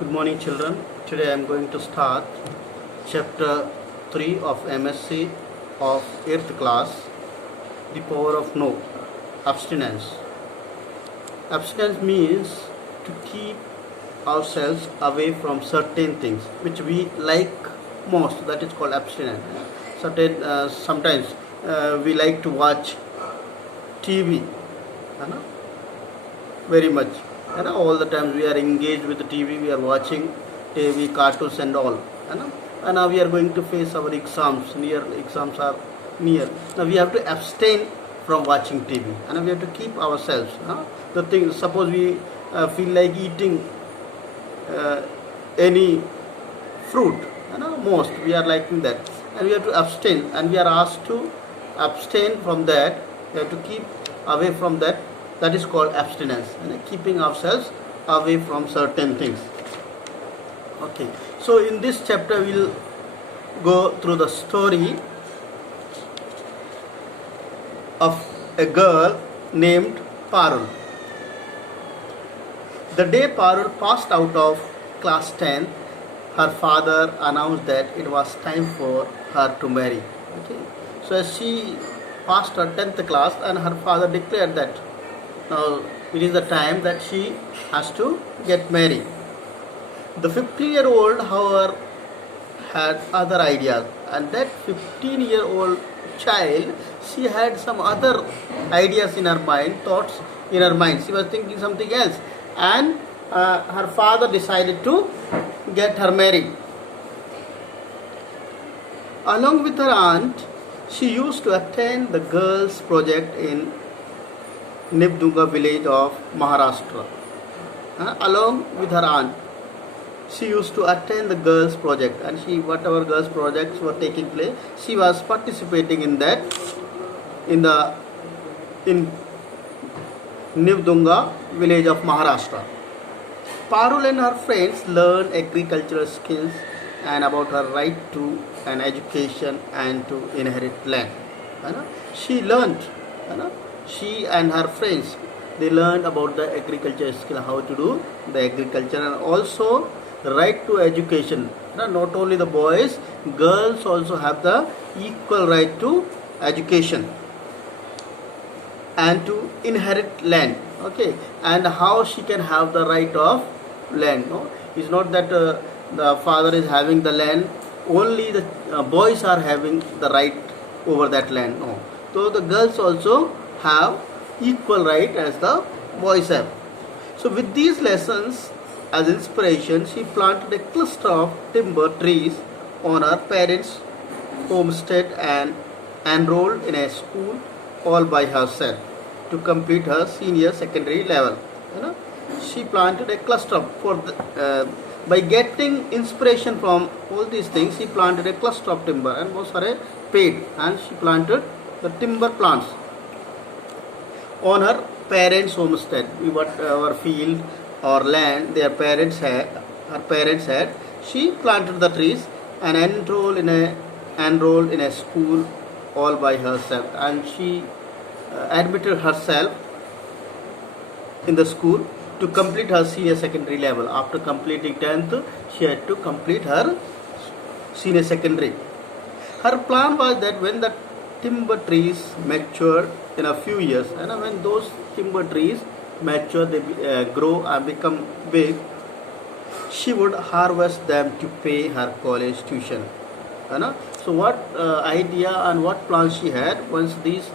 Good morning, children. Today I am going to start chapter 3 of MSc of 8th class, The Power of No. Abstinence. Abstinence means to keep ourselves away from certain things which we like most. That is called abstinence. Sometimes we like to watch TV, very much. All the times we are engaged with the TV, we are watching TV, cartoons and all. And now we are going to face our exams. Exams are near. Now we have to abstain from watching TV, and we have to keep ourselves. The thing. Suppose we feel like eating any fruit. Most we are liking that, and we have to abstain. And we are asked to abstain from that. We have to keep away from that. That is called abstinence, keeping ourselves away from certain things. Okay, so in this chapter we'll go through the story of a girl named Parul. The day Parul passed out of class 10, her father announced that it was time for her to marry. Okay, so as she passed her 10th class, and her father declared that now it is the time that she has to get married. The 15-year-old, however, had other ideas, and that 15-year-old child, she had some other ideas in her mind, thoughts in her mind. She was thinking something else, and her father decided to get her married. Along with her aunt, she used to attend the girls' project in Nibdunga village of Maharashtra. Along with her aunt, she used to attend the girls' project, and whatever girls' projects were taking place, she was participating in that in Nibdunga village of Maharashtra. Parul and her friends learned agricultural skills and about her right to an education and to inherit land. She learned. She and her friends, they learned about the agriculture skill, how to do the agriculture, and also the right to education. Not only the boys, girls also have the equal right to education and to inherit land. Okay, and how she can have the right of land. No, it's not that the father is having the land, only the boys are having the right over that land. No, so the girls also have equal right as the boys have. So with these lessons as inspiration, she planted a cluster of timber trees on her parents' homestead and enrolled in a school all by herself to complete her senior secondary level. She planted a cluster by getting inspiration from all these things. She planted a cluster of timber, and was her paid, and she planted the timber plants on her parents' homestead, whatever field or land her parents had. She planted the trees and enrolled in a school all by herself, and she admitted herself in the school to complete her senior secondary level. After completing 10th, she had to complete her senior secondary. Her plan was that when the timber trees matured in a few years, and when those timber trees mature, they grow and become big, she would harvest them to pay her college tuition. So what idea and what plans she had, once these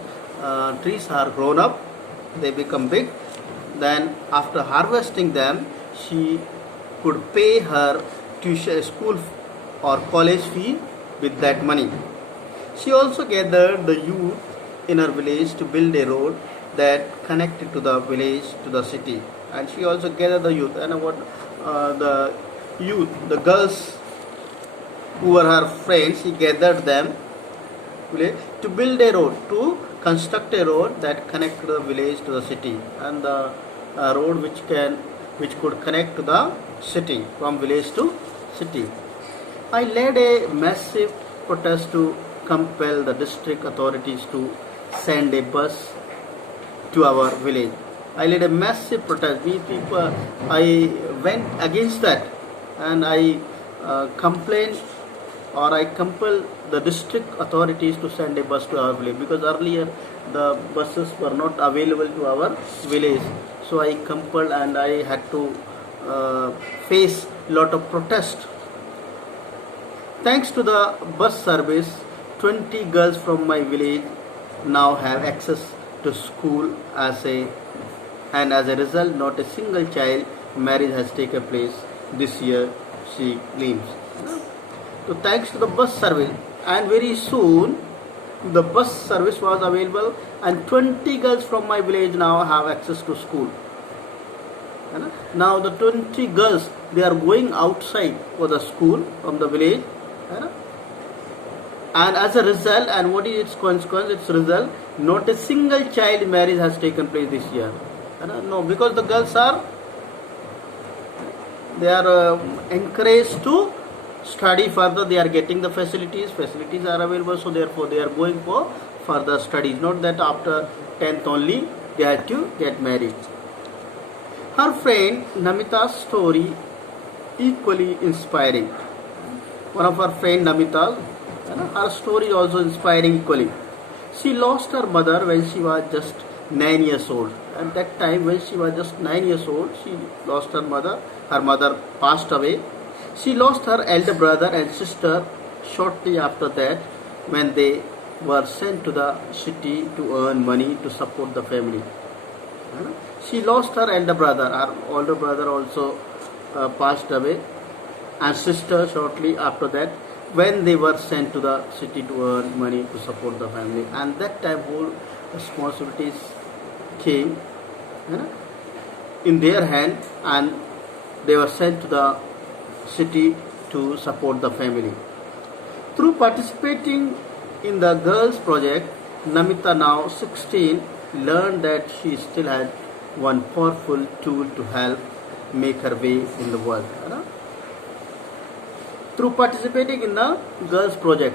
trees are grown up, they become big, then after harvesting them, she could pay her tuition, school or college fee with that money. She also gathered the youth in her village to build a road that connected to the village to the city. And she also gathered the youth, and the girls who were her friends, she gathered them to build a road, to construct a road that connected the village to the city, and the road which could connect to the city, from village to city. I led a massive protest to compel the district authorities to send a bus to our village. I led a massive protest. I went against that. and I complain or I compel the district authorities to send a bus to our village, because earlier the buses were not available to our village. So I compelled and I had to face lot of protest. Thanks to the bus service, 20 girls from my village now have access to school and as a result not a single child marriage has taken place this year, she claims. So thanks to the bus service, and very soon the bus service was available and 20 girls from my village now have access to school. Now the 20 girls, they are going outside for the school from the village, and as a result, and what is its consequence? Its result, not a single child marriage has taken place this year. No, because the girls are, they are encouraged to study further. They are getting the facilities are available, so therefore they are going for further studies, not that after 10th only they had to get married. Her friend Namita's story equally inspiring. One of her friend Namita, her story is also inspiring equally. She lost her mother when she was just 9 years old. At that time, when she was just 9 years old, she lost her mother. Her mother passed away. She lost her elder brother and sister shortly after that, when they were sent to the city to earn money to support the family. She lost her elder brother. Her older brother also passed away, and sister shortly after that, when they were sent to the city to earn money to support the family. And that time whole responsibilities came in their hand, and they were sent to the city to support the family. Through participating in the girls project, Namita, now 16, learned that she still had one powerful tool to help make her way in the world. Through participating in the girls project,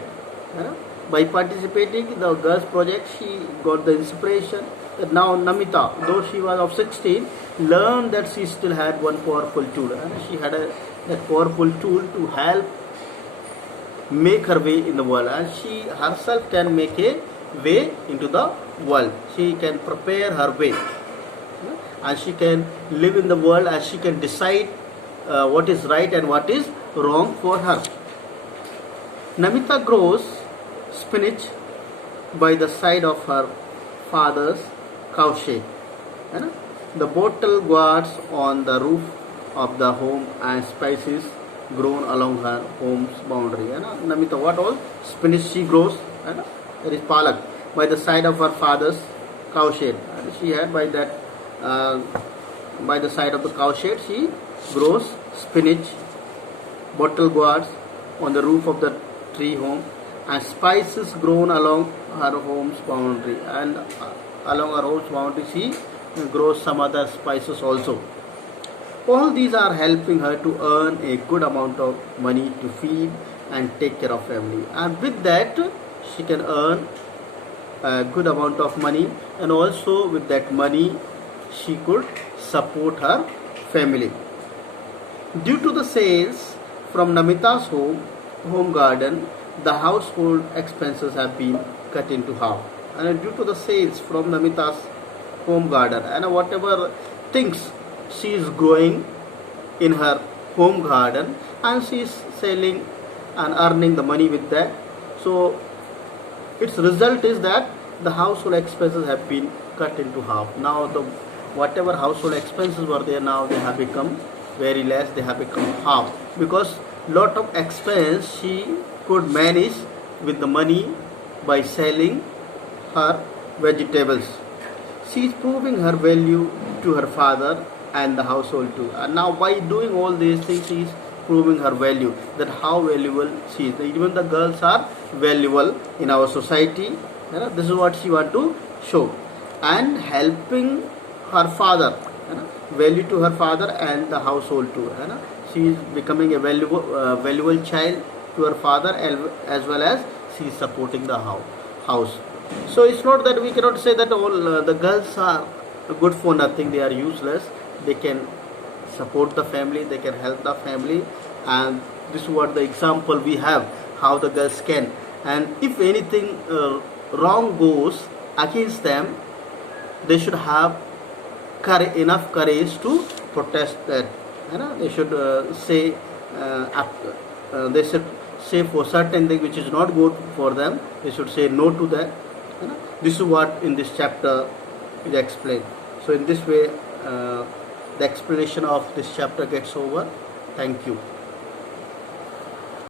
by participating in the girls project, she got the inspiration that now Namita, though she was of 16, learned that she still had one powerful tool. She had that powerful tool to help make her way in the world, and she herself can make a way into the world. She can prepare her way, and she can live in the world, and she can decide what is right and what is wrong for her. Namita grows spinach by the side of her father's cowshed. The bottle gourds on the roof of the home, and spices grown along her home's boundary. Namita, what all? Spinach she grows. There is palak by the side of her father's cowshed. She had by the side of the cowshed, she grows spinach, bottle gourds on the roof of the tree home, and spices grown along her home's boundary. And along her home's boundary, she grows some other spices also. All these are helping her to earn a good amount of money to feed and take care of family. And with that, she can earn a good amount of money, and also with that money, she could support her family. Due to the sales from Namita's home garden, the household expenses have been cut into half. And due to the sales from Namita's home garden, and whatever things she is growing in her home garden, and she is selling and earning the money with that, so its result is that the household expenses have been cut into half. Now the whatever household expenses were there, now they have become very less, they have become half, because lot of expense she could manage with the money by selling her vegetables. She is proving her value to her father and the household too. And now by doing all these things, she is proving her value, that how valuable she is. Even the girls are valuable in our society. This is what she want to show. And helping her father, value to her father and the household too. She is becoming a valuable child to her father, as well as she is supporting the house. So it's not that we cannot say that all the girls are good for nothing, they are useless. They can support the family, they can help the family, and this is what the example we have how the girls can. And if anything wrong goes against them, they should have enough courage to protest that. You know, they should say they should say for certain thing which is not good for them, they should say no to that. You know, this is what in this chapter is explained. So in this way the explanation of this chapter gets over. Thank you.